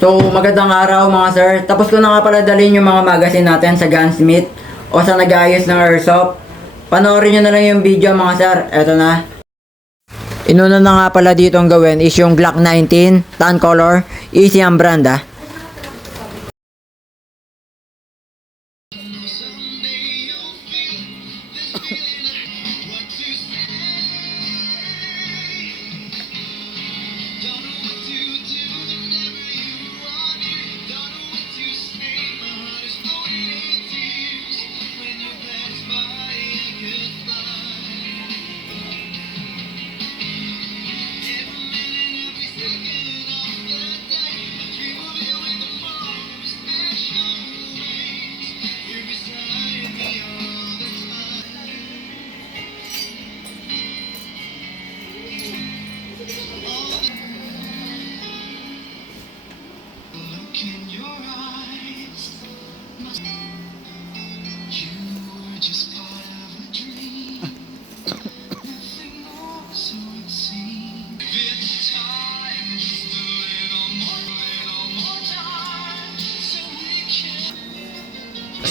So, magandang araw mga sir. Tapos ko na nga pala dalhin yung mga magazine natin sa Gunsmith o sa nag-aayos ng airsoft. Panoorin nyo na lang yung video mga sir. Eto na. Inuna na nga pala dito ang gawin is yung Glock 19 tan color. Easy ang brand ah.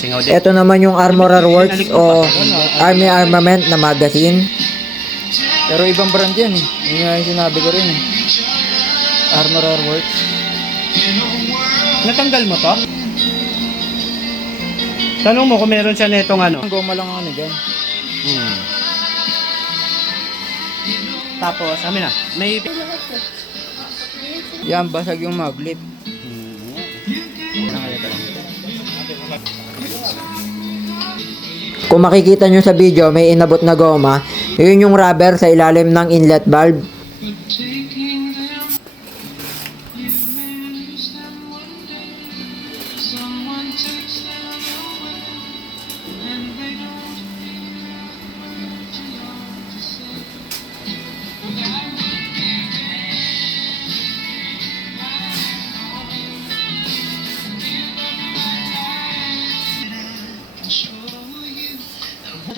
Ito naman yung Armorer Works o Army Armament na magazine. Pero ibang brand yan eh. Yun nga yung sinabi ko rin eh. Armorer Works. Natanggal mo to? Tanong mo kung meron siya netong ano. Ang goma lang ako nagyan. Tapos, amin na. May... Yan, basag yung maglit. Kung makikita nyo sa video, may inabot na goma. Yun yung rubber sa ilalim ng inlet valve.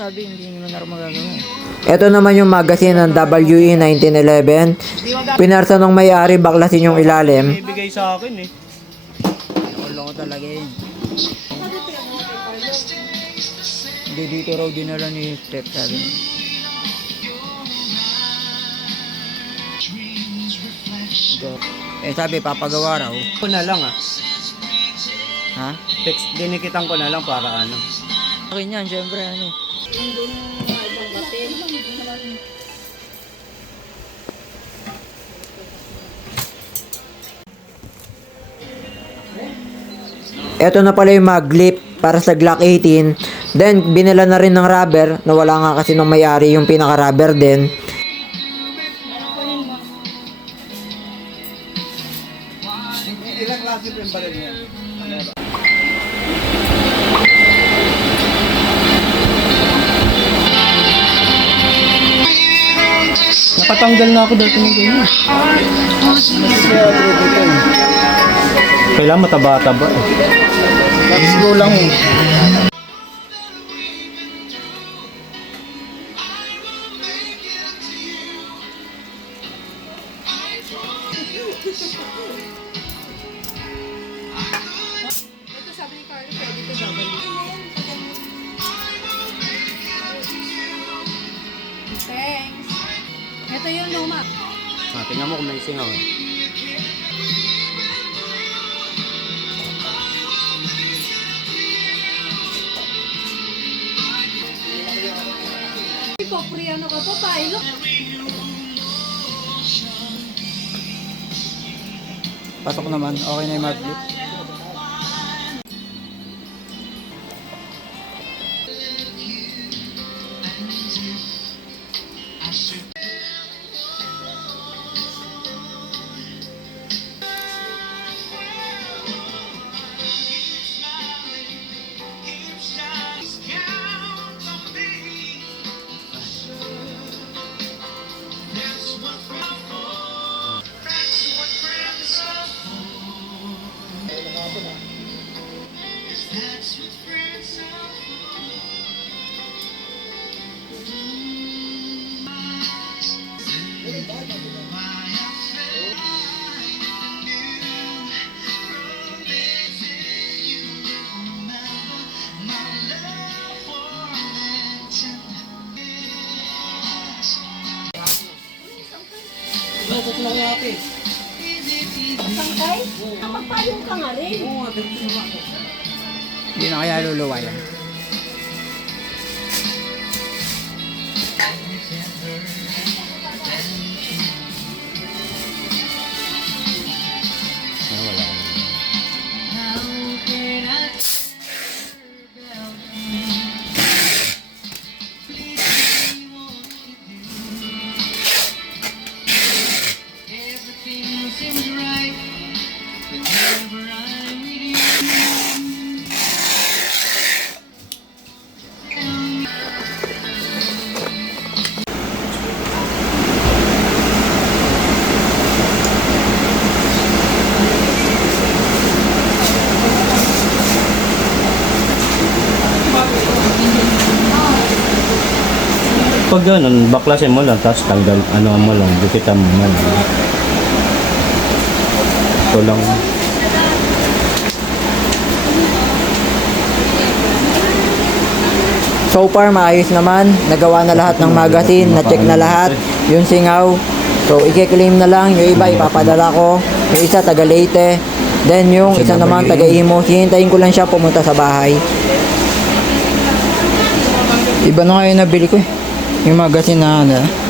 Sabi, hindi nyo na magagawa. Ito naman yung magazine ng WE 1911. Pinarsa nung may-ari baklasin yung ilalim. Ibigay sa akin eh. Nakulong ko talaga yun. Hindi dito raw dinala ni Step sabi. Eh sabi, papagawa raw. Ko na lang ah. Ha? Text, dinikitan ko na lang para ano. Okay yan, syempre ano. Ito na pala yung maglip para sa Glock 18. Then, binila na rin ng rubber na wala nga kasi nung may-ari yung pinaka-rubber din. Ilang klase po yung baril niya? Nakatanggal na ako dati ng ganyan. Kailangan mataba-taba eh. Slow lang eh. Ito sabi ni Carlo, pwede ito gagawin. Thanks. Ito yung luma. Tingnan mo kung may singaw eh. Popri ano ka to, Tylo? Pasok naman, okay na yung maglip. Sangkay? Kapagpayong ka nga rin. Hindi na kaya luluwa yan. Pag ganun, baklasin mo lang, tapos tanggal, ano mo lang, dukitan mo man. Ito lang. So far, maayos naman. Nagawa na lahat ng magazine, na-check na lahat. Yung singaw. So, i-claim na lang. Yung iba, ipapadala ko. Yung isa, taga Leyte. Then, yung isa naman, taga Imo. Hihintayin ko lang siya pumunta sa bahay. Iba na nga yung nabili ko eh. Yung magazine na ano.